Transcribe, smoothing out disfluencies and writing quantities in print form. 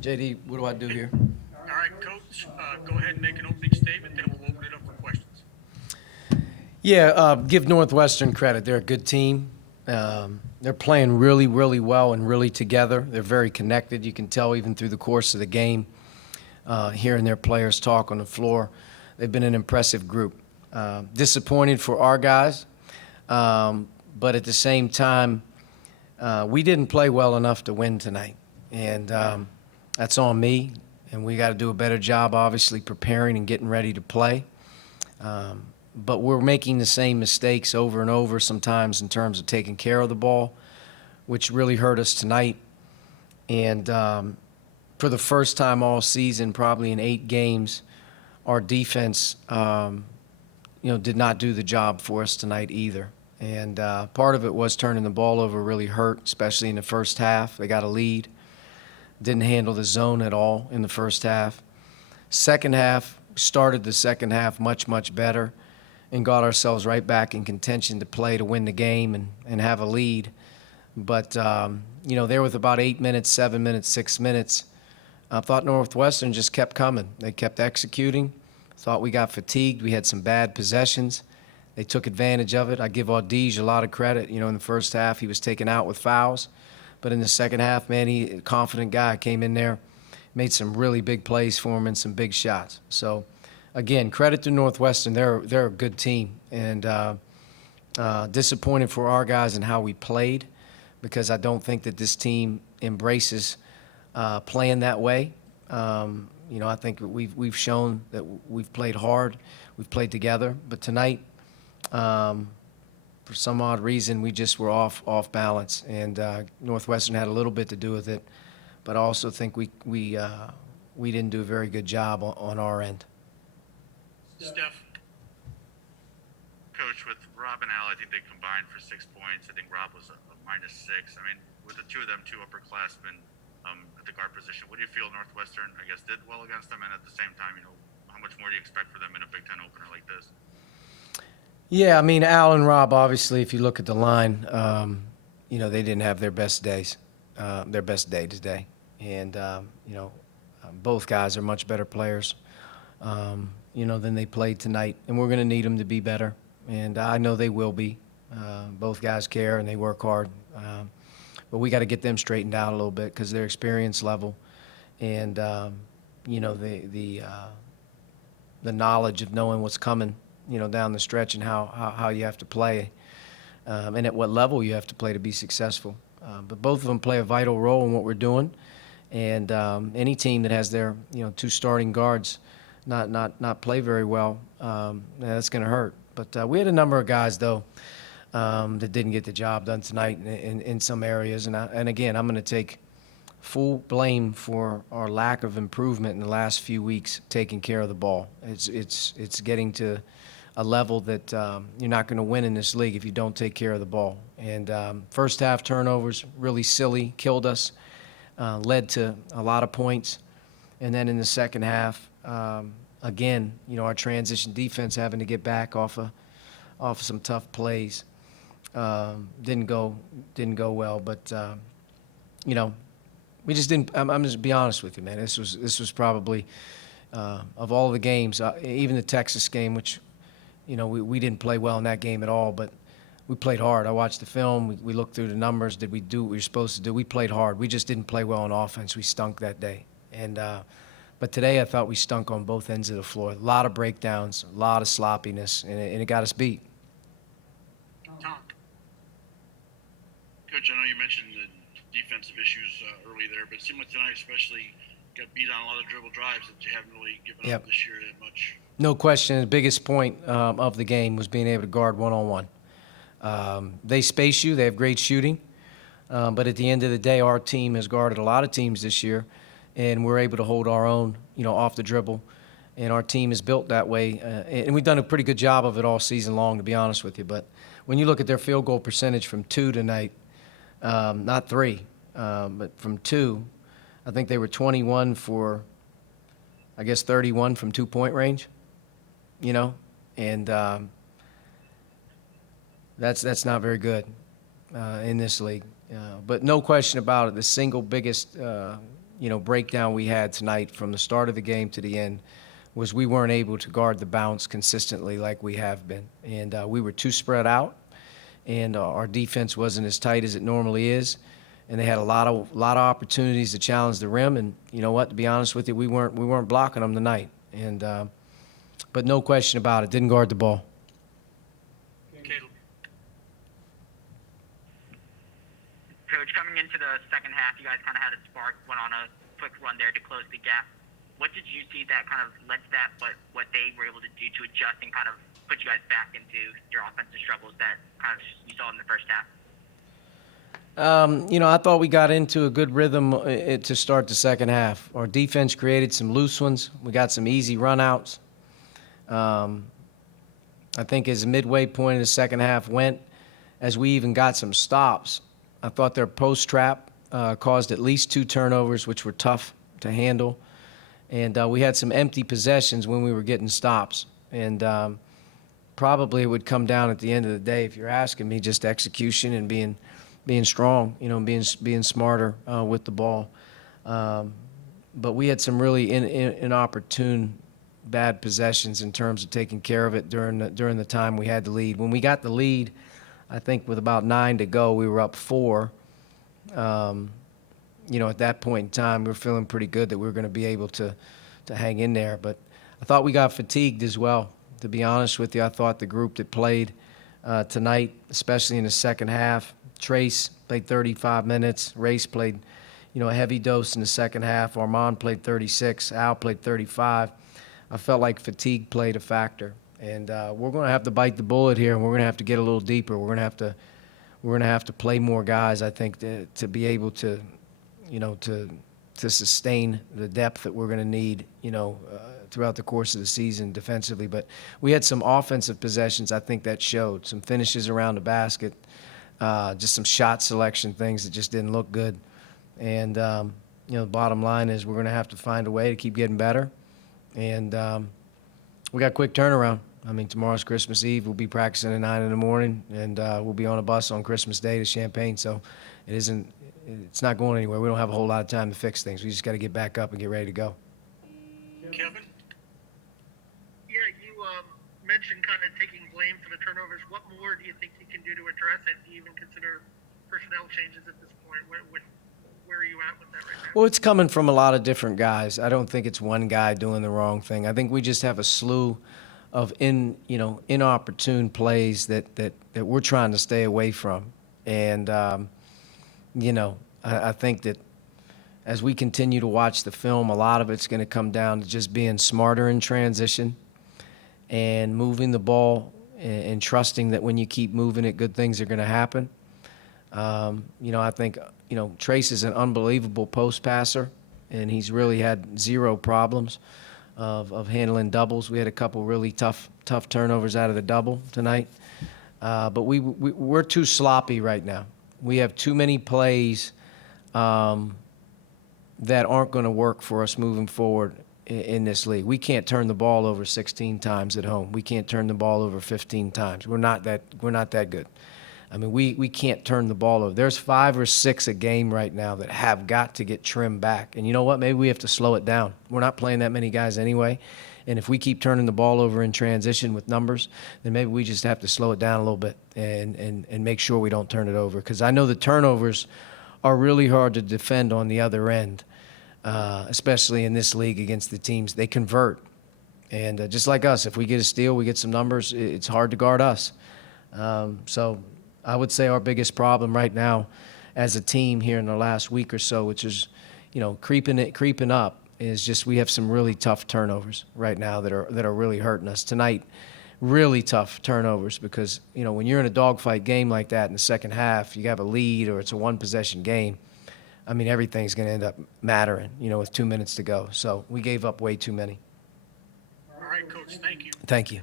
JD, what do I do here? All right, Coach, go ahead and make an opening statement, then we'll open it up for questions. Yeah, give Northwestern credit. They're a good team. They're playing really, really well and really together. They're very connected. You can tell even through the course of the game, hearing their players talk on the floor. They've been an impressive group. Disappointed for our guys, but at the same time, we didn't play well enough to win tonight. And that's on me. And we got to do a better job, obviously, preparing and getting ready to play. But we're making the same mistakes over and over sometimes in terms of taking care of the ball, which really hurt us tonight. And for the first time all season, probably in 8 games, our defense, did not do the job for us tonight either. And part of it was turning the ball over really hurt, especially in the first half. They got a lead. Didn't handle the zone at all in the first half. Second half, started the second half much, much better and got ourselves right back in contention to play to win the game and have a lead. But, there with about 8 minutes, 7 minutes, 6 minutes, I thought Northwestern just kept coming. They kept executing. Thought we got fatigued. We had some bad possessions. They took advantage of it. I give Audige a lot of credit. In the first half, he was taken out with fouls. But in the second half, man, he confident guy came in there, made some really big plays for him and some big shots. So, again, credit to Northwestern. They're a good team. And disappointed for our guys in how we played because I don't think that this team embraces playing that way. I think we've shown that we've played hard, we've played together. But tonight, for some odd reason, we just were off balance, and Northwestern had a little bit to do with it. But I also think we didn't do a very good job on our end. Steph. Coach, with Rob and Al, I think they combined for 6 points. I think Rob was a -6. I mean, with the two of them, two upperclassmen at the guard position, what do you feel Northwestern, I guess, did well against them? And at the same time, how much more do you expect for them in a Big Ten opener like this? Yeah, I mean, Al and Rob, obviously, if you look at the line, they didn't have their best days, their best day today. And, both guys are much better players, than they played tonight. And we're going to need them to be better. And I know they will be. Both guys care and they work hard. But we got to get them straightened out a little bit because their experience level and, the knowledge of knowing what's coming, down the stretch and how you have to play and at what level you have to play to be successful. But both of them play a vital role in what we're doing. And any team that has their, 2 starting guards not play very well, that's going to hurt. But we had a number of guys, though, that didn't get the job done tonight in some areas. And again, I'm going to take full blame for our lack of improvement in the last few weeks taking care of the ball. It's getting to a level that you're not going to win in this league if you don't take care of the ball. And first half turnovers, really silly, killed us, led to a lot of points. And then in the second half, again, our transition defense having to get back off of some tough plays. Didn't go well, but we just didn't. I'm just be honest with you, man. This was probably of all the games, even the Texas game, which we didn't play well in that game at all, but we played hard. I watched the film. We looked through the numbers. Did we do what we were supposed to do? We played hard. We just didn't play well on offense. We stunk that day. And but today I thought we stunk on both ends of the floor. A lot of breakdowns, a lot of sloppiness, and it got us beat. Tom. Coach, I know you mentioned the defensive issues early there, but it seemed like tonight especially got beat on a lot of dribble drives that you haven't really given up this year that much. No question. The biggest point of the game was being able to guard one-on-one. They space you. They have great shooting. But at the end of the day, our team has guarded a lot of teams this year, and we're able to hold our own, off the dribble. And our team is built that way. And we've done a pretty good job of it all season long, to be honest with you. But when you look at their field goal percentage from 2 tonight, not 3, but from 2, I think they were 21 for, 31 from 2-point range. And that's not very good in this league. But no question about it, the single biggest breakdown we had tonight from the start of the game to the end was we weren't able to guard the bounce consistently like we have been. And we were too spread out, and our defense wasn't as tight as it normally is. And they had a lot of opportunities to challenge the rim. And you know what? To be honest with you, we weren't blocking them tonight. And but no question about it, didn't guard the ball. Caleb. Coach, coming into the second half, you guys kind of had a spark, went on a quick run there to close the gap. What did you see that kind of led to that, but what they were able to do to adjust and kind of put you guys back into your offensive struggles that kind of you saw in the first half? I thought we got into a good rhythm to start the second half. Our defense created some loose ones. We got some easy runouts. I think as the midway point of the second half went, as we even got some stops, I thought their post trap caused at least 2 turnovers, which were tough to handle. And we had some empty possessions when we were getting stops. And probably it would come down at the end of the day, if you're asking me, just execution and being strong, being smarter with the ball. But we had some really inopportune bad possessions in terms of taking care of it during the time we had the lead. When we got the lead, I think with about 9 to go, we were up 4. At that point in time, we were feeling pretty good that we were going to be able to hang in there. But I thought we got fatigued as well, to be honest with you. I thought the group that played tonight, especially in the second half, Trace played 35 minutes. Race played, a heavy dose in the second half. Armand played 36. Al played 35. I felt like fatigue played a factor. And we're going to have to bite the bullet here, and we're going to have to get a little deeper. We're going to have to play more guys, I think, to be able to, to sustain the depth that we're going to need, throughout the course of the season defensively. But we had some offensive possessions, I think, that showed. Some finishes around the basket, just some shot selection things that just didn't look good. And, the bottom line is we're going to have to find a way to keep getting better. And we got quick turnaround. I mean, tomorrow's Christmas Eve. We'll be practicing at 9 in the morning, and we'll be on a bus on Christmas Day to Champaign. So it's not going anywhere. We don't have a whole lot of time to fix things. We just got to get back up and get ready to go. Kevin. Yeah, you mentioned kind of taking blame for the turnovers. What more do you think you can do to address it? Do you even consider personnel changes at this point? Where are you at with that right now? Well, it's coming from a lot of different guys. I don't think it's one guy doing the wrong thing. I think we just have a slew of inopportune plays that we're trying to stay away from. And, I think that as we continue to watch the film, a lot of it's going to come down to just being smarter in transition and moving the ball and trusting that when you keep moving it, good things are going to happen. I think, Trace is an unbelievable post passer, and he's really had zero problems of handling doubles. We had a couple really tough turnovers out of the double tonight. But we're too sloppy right now. We have too many plays that aren't going to work for us moving forward in this league. We can't turn the ball over 16 times at home. We can't turn the ball over 15 times. We're not that good. I mean, we can't turn the ball over. There's 5 or 6 a game right now that have got to get trimmed back. And you know what? Maybe we have to slow it down. We're not playing that many guys anyway. And if we keep turning the ball over in transition with numbers, then maybe we just have to slow it down a little bit and make sure we don't turn it over. Because I know the turnovers are really hard to defend on the other end, especially in this league against the teams. They convert. And just like us, if we get a steal, we get some numbers, it's hard to guard us. So I would say our biggest problem right now as a team here in the last week or so, which is, creeping up, is just we have some really tough turnovers right now that are really hurting us. Tonight, really tough turnovers because, when you're in a dogfight game like that in the second half, you have a lead or it's a one-possession game, I mean, everything's going to end up mattering, with 2 minutes to go. So we gave up way too many. All right, Coach. Thank you. Thank you.